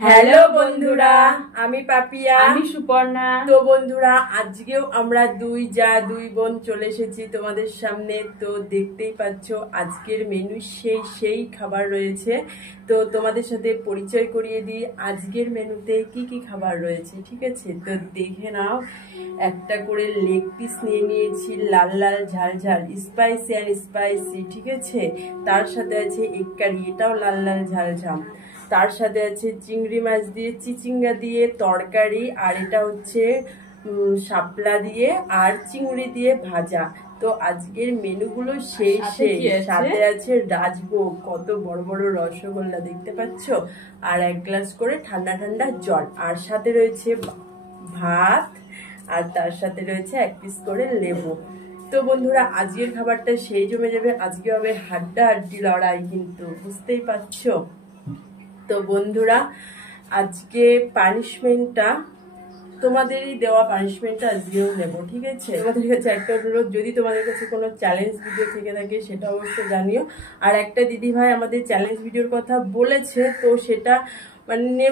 Hello বন্ধুরা, আমি পাপিয়া, আমি সুপর্ণা। তো বন্ধুরা আজকেও আমরা দুই বোন চলে এসেছি তোমাদের সামনে। তো দেখতেই পাচ্ছ আজকের মেনু সেই খাবার রয়েছে। তো তোমাদের সাথে পরিচয় করিয়ে দিই আজকের মেনুতে কি কি খাবার রয়েছে, ঠিক আছে? তো দেখে নাও, একটা করে লেগ পিস নিয়ে নিয়েছি, লাল লাল ঝাল ঝাল, স্পাইসি আর স্পাইসি, ঠিক আছে। তার সাথে আছে এগ কারি, এটাও লাল লাল ঝাল ঝাল। তার সাথে আছে চিংড়ি মাছ দিয়ে চিচিঙ্গা দিয়ে তরকারি, আর এটা হচ্ছে শাপলা দিয়ে আর চিংড়ি দিয়ে ভাজা। তো আজকের মেনুগুলো সেই সাথে আছে রাজভোগ, কত বড় বড় রসগোল্লা দেখতে পাচ্ছ, আর এক গ্লাস করে ঠান্ডা ঠান্ডা জল, আর সাথে রয়েছে ভাত, আর তার সাথে রয়েছে এক পিস করে লেবু। তো বন্ধুরা আজকের খাবারটা সেই জমে যাবে, আজকে হবে হাড্ডাহাড্ডি লড়াই, কিন্তু বুঝতেই পারছো। তো বন্ধুরা আজকে পানিশমেন্টটা তোমাদেরই দেওয়া পানিশমেন্টটা আজকেও নেব, ঠিক আছে? তোমাদের কাছে একটা অনুরোধ, যদি তোমাদের কাছে কোনো চ্যালেঞ্জ ভিডিও থেকে থাকে সেটা অবশ্যই জানিও। আর একটা দিদি ভাই আমাদের চ্যালেঞ্জ ভিডিওর কথা বলেছে, তো সেটা মানে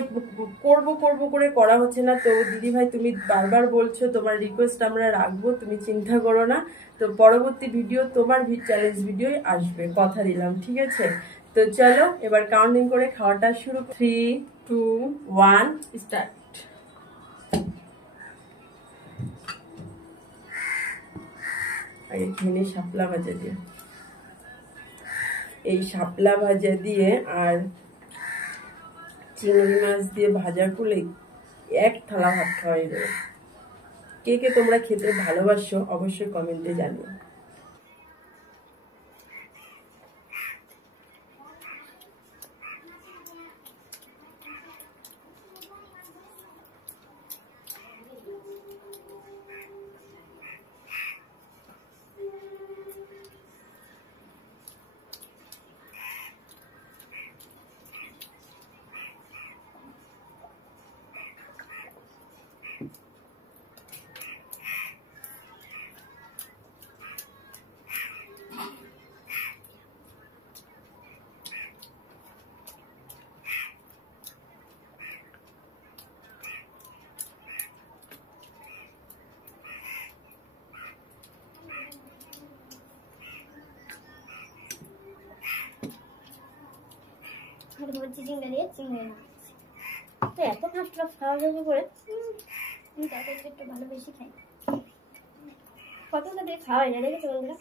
করব করে করা হচ্ছে না। তো দিদি ভাই তুমি বারবার বলছো, তোমার রিকোয়েস্ট আমরা রাখবো, তুমি চিন্তা করো না। তো পরবর্তী ভিডিও তোমার চ্যালেঞ্জ ভিডিওই আসবে, কথা দিলাম, ঠিক আছে? তো চলো এবার কাউন্টিং করে খাওয়াটা শুরু। 3, 2, 1 স্টার্ট। আগে খেয়ে শাপলা ভাজা দিয়ে, এই শাপলা ভাজা দিয়ে আর চিংড়ি মাছ দিয়ে ভাজা করলে এক থালা ভাত খাওয়াই দেবে। কে কে তোমরা খেতে ভালোবাসো অবশ্যই কমেন্টে জানিও। চিচিঙ্গা দিয়ে চিংড়ি মাছ তো এত ফার্স্ট ক্লাস খাওয়া যাবে করে তাদের একটু ভালো বেশি খাই, কতটা দিয়ে খাওয়া যায় দেখেছো বন্ধুরা।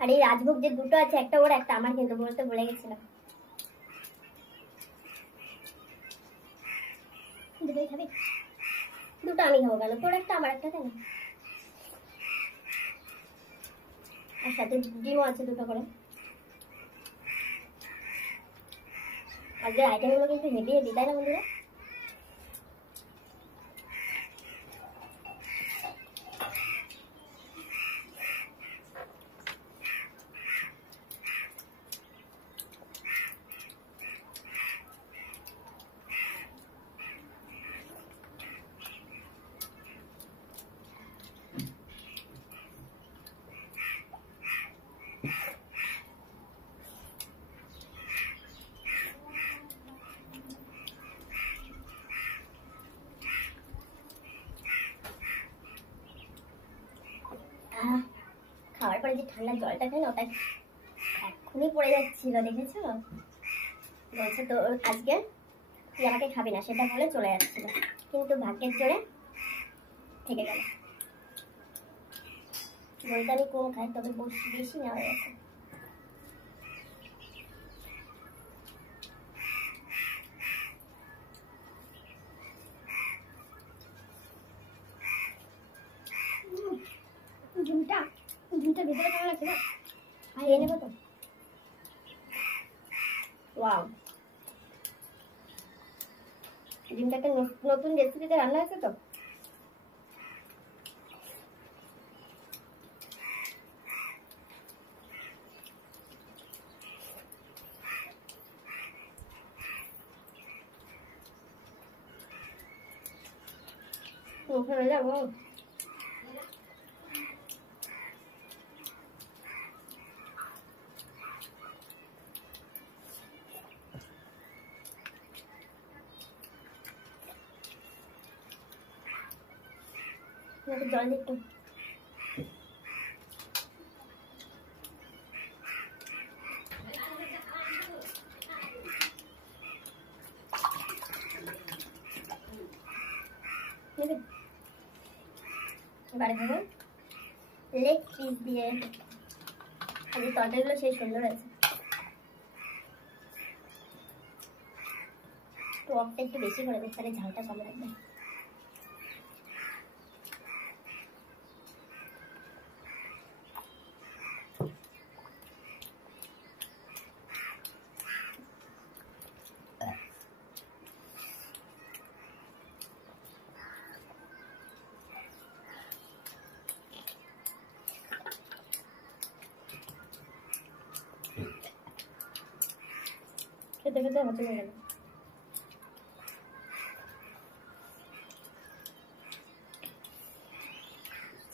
আর এই রাজভোগ যে দুটো আছে, একটা ওর একটা আমার, কিন্তু বলতে বলে গেছিলাম। দুটোই খাবি? দুটো আমি খাবো কেন, তোর একটা আমার একটা, তাই না? আর সাথে ডিমও আছে দুটো করে। আজকের আইটেমগুলো কিন্তু হেভি হেভি, তাই না বন্ধুরা? খাওয়ার পরে যে ঠান্ডা জলটা খাই না, ওটা এক্ষুনি পড়ে যাচ্ছিল, দেখেছো? বলছে তো আজকে তুই আমাকে খাবি না, সেটা বলে চলে যাচ্ছিল, কিন্তু ভাগ্যের জোরে থেকে গেল। বলতে আমি কম খাই, তবে বেশি নেওয়া হয়ে গেছে। ডিমটা ভেতরে কেমন আছে না, খেয়ে নেবো তো। ওয়াও, ডিমটা একটা নতুন রেসিপিতে রান্না হয়েছে তো। ওখানে যাবো। জল দিই একটু। এবারে দেবো লেগ পিস দিয়ে। আর এই তরকারিগুলো সেই সুন্দর আছে। টকটা একটু বেশি করে দিই, তাহলে ঝালটা কম লাগবে। খেতে খেতে হতে গেল।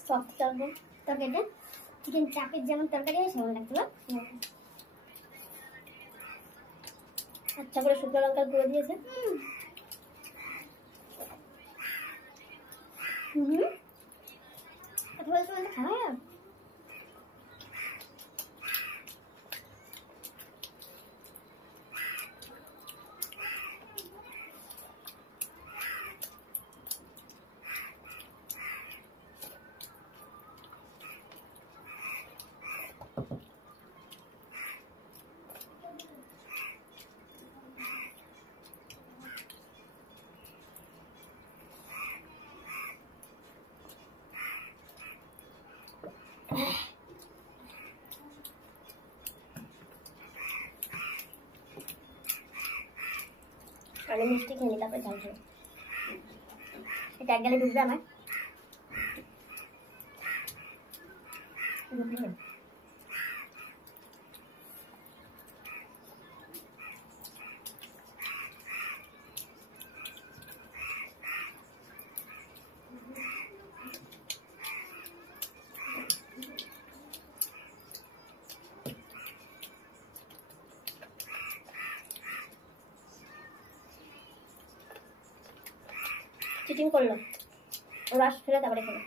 সফট তরকারিটা চিকেন চাপের যেমন তরকারি হয় সেমন লাগছিল। আচ্ছা করে শুকনো লঙ্কার গুঁড়ো দিয়েছে। কথা বলছো মানে খাওয়া হয়। আমি মিষ্টি খেয়ে নি, তারপরে ঝাল খাই। এটা এক গেলে ঢুকবে আমার। চিটিং করলো, রস ফেলে তারপরে খেলো।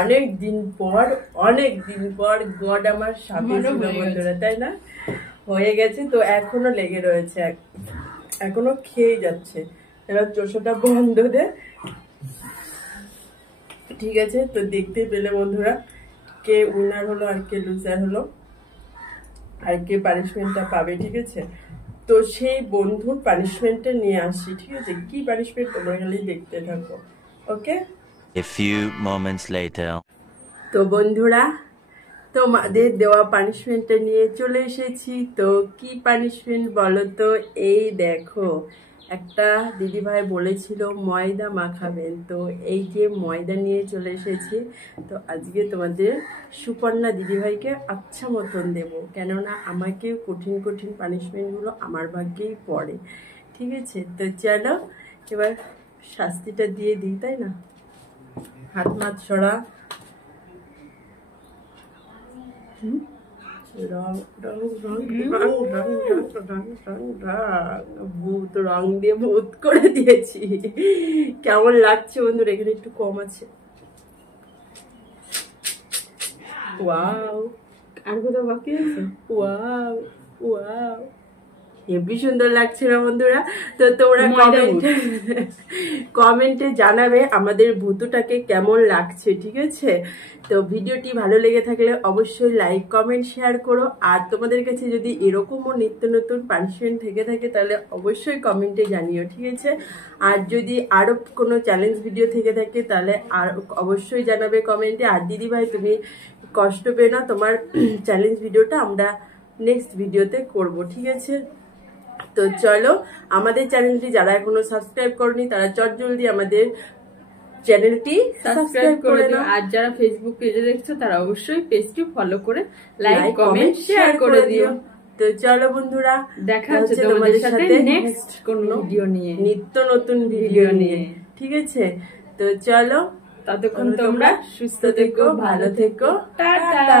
অনেক দিন পর গড আমার সাথে ছিল বন্ধুরা, তাই না? হয়ে গেছে তো, এখনো লেগে রয়েছে, এখনো খেয়ে যাচ্ছে। এবার চোষাটা বন্ধ দে, ঠিক আছে? তো দেখতে পেলে বন্ধুরা, কে উইনার হলো আর কে লুজার হলো, আর কে পানিশমেন্টটা পাবে, ঠিক আছে? তো সেই বন্ধুর পানিশমেন্টটা নিয়ে আসি, ঠিক আছে? কি পানিশমেন্ট তোমরা খালি দেখতে থাকো, ওকে? A few moments later. তো বন্ধুরা, তোমাদের দেওয়া পানিশমেন্টটা নিয়ে চলে এসেছি। তো কি পানিশমেন্ট বলো তো? এই দেখো, একটা দিদিভাই বলেছিল ময়দা মাখাবেন, তো এই যে ময়দা নিয়ে চলে এসেছি। তো আজকে তোমাদের সুপর্ণা দিদিভাইকে আচ্ছা মতন দেবো, কেননা আমাকে কঠিন কঠিন পানিশমেন্টগুলো আমার ভাগ্যেই পড়ে, ঠিক আছে? তো চলো এবার শাস্তিটা দিয়ে দিই, তাই না? হাত মাত ছড়া, ভূত রং দিয়ে ভূত করে দিয়েছি। কেমন লাগছে বন্ধুরা? এখানে একটু কম আছে। ওয়াও, আর কোথাও বাকি আছে? ওয়াও ওয়াও, হেবি সুন্দর লাগছে না বন্ধুরা? তো তোমরা কমেন্টে জানাবে আমাদের ভুতুটাকে কেমন লাগছে, ঠিক আছে? তো ভিডিওটি ভালো লেগে থাকলে অবশ্যই লাইক কমেন্ট শেয়ার করো। আর তোমাদের কাছে যদি এরকমও নিত্য নতুন পানিশমেন্ট থেকে থাকে তাহলে অবশ্যই কমেন্টে জানিও, ঠিক আছে? আর যদি আরো কোনো চ্যালেঞ্জ ভিডিও থেকে থাকে তাহলে আর অবশ্যই জানাবে কমেন্টে। আর দিদিভাই তুমি কষ্ট পেও না, তোমার চ্যালেঞ্জ ভিডিওটা আমরা নেক্সট ভিডিওতে করব, ঠিক আছে? তো চলো, আমাদের চ্যানেলটি যারা এখনো সাবস্ক্রাইব করনি তারা চটজলদি আমাদের চ্যানেলটি সাবস্ক্রাইব করে দাও। আর যারা ফেসবুক পেজে দেখছো তারা অবশ্যই পেজটি ফলো করে লাইক কমেন্ট শেয়ার করে দিও। তো চলো বন্ধুরা, দেখা হচ্ছে তোমাদের সাথে নেক্সট কোন ভিডিও নিয়ে, নিত্য নতুন ভিডিও নিয়ে, ঠিক আছে? তো চলো, ততক্ষণ তোমরা সুস্থ থেকো, ভালো থেকো, টাটা।